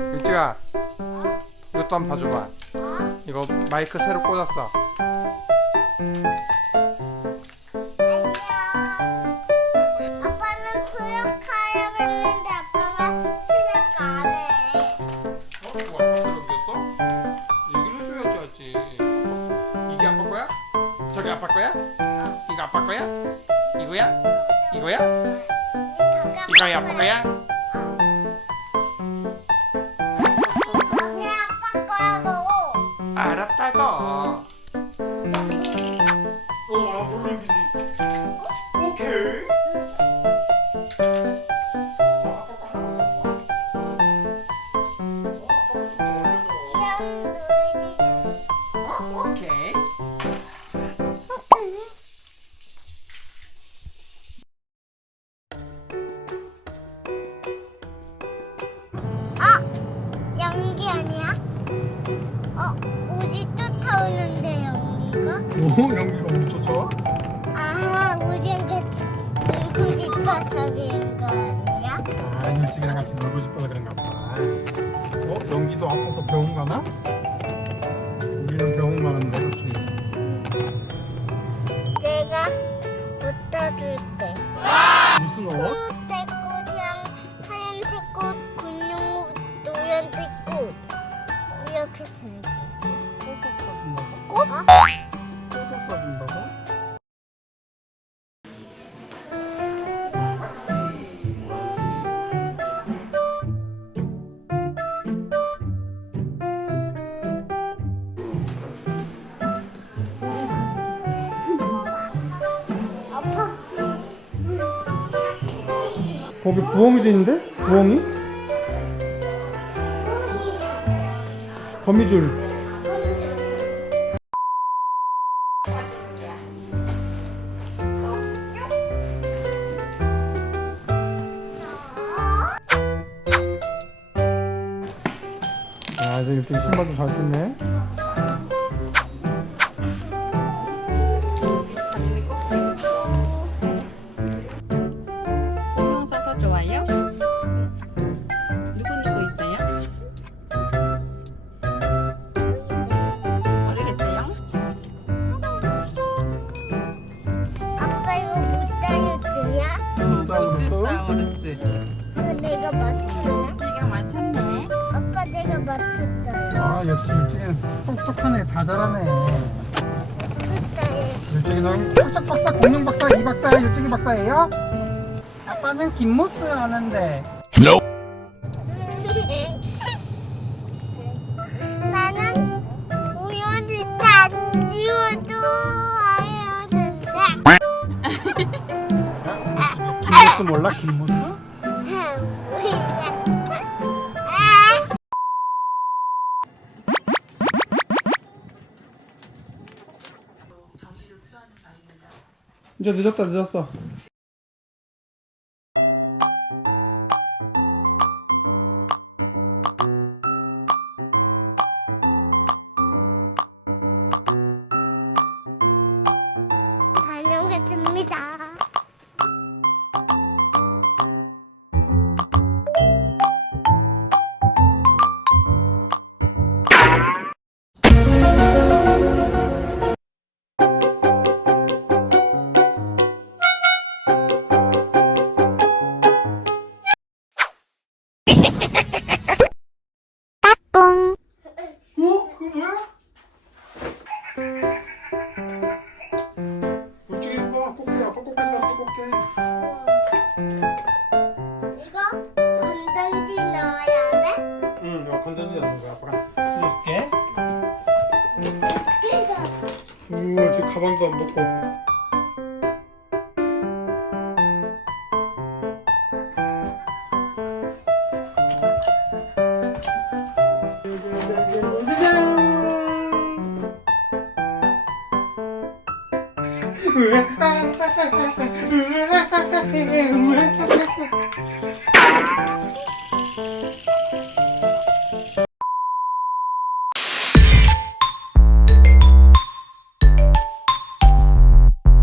일찍아, 이것도 한번 봐줘봐. 이거 마이크 새로 꽂았어. 아빠는 수영하려고 했는데 아빠가 수영 안 해. 이거 아빠 새로 꽂았어? 여기로 줘야지. 이게 아빠 거야? 저기 아빠 거야? 이거 아빠 거야? 이거야? 이거야? 이거야 아빠 거야? 그게 아빠 거라고. 알았다고. 물론이지. 오케이. 아빠 거 하나 남았어. 아빠가 좀 더 올려줘. 귀여운 놀이지. 오케이. 연기 아니야? 우지 쫓아오는데 연기가? 오, 연기가 엄청 좋아? 우지랑 같이 놀고 싶어서 그런 거 아니야? 아, 일찍이랑 같이 놀고 싶어서 그런가 보다. 연기도 아파서 병원 가나? 우리는 병원 가는데, 그렇지? 내가 갖다 줄게. 무슨 옷? 푸른색꽃이랑 하얀색 꽃, 군용꽃, 노란색 꽃 이렇게 줄게. 준다고? 꽃? 꽃 사준다고? 아파. 거기 부엉이도 있는데? 부엉이? 거미줄. 야, 이제 이렇게 신발도 잘 신네. 신경 써서 좋아요? 누구 있어요? 모르겠어요? 아빠 이거 무다이어트야? 부스사우루스. 이거 내가 맞추냐? 지가 맞췄네. 아빠 내가 맞췄다. 아, 역시 일찍이는 똑똑하네. 다 잘하네. 무다이어트. 일찍이는 팍삭 박사, 공룡 박사, 이 박사, 일찍이 박사예요? 아빠는 김모스 하는데. 나는 우연히 안 지워도 알았는데. 김모스 몰라? 김모스? 이제 늦었어. 다녀오겠습니다. 그거 뭐야? 일찍이 봐. 꽃게, 아빠 꽃게 샀어, 꽃게. 이거 건전지 넣어야 돼? 응, 이거 건전지 넣는 거야, 아빠가. 뜯어줄게. 우와, 지금 가방도 안 벗고. 왜?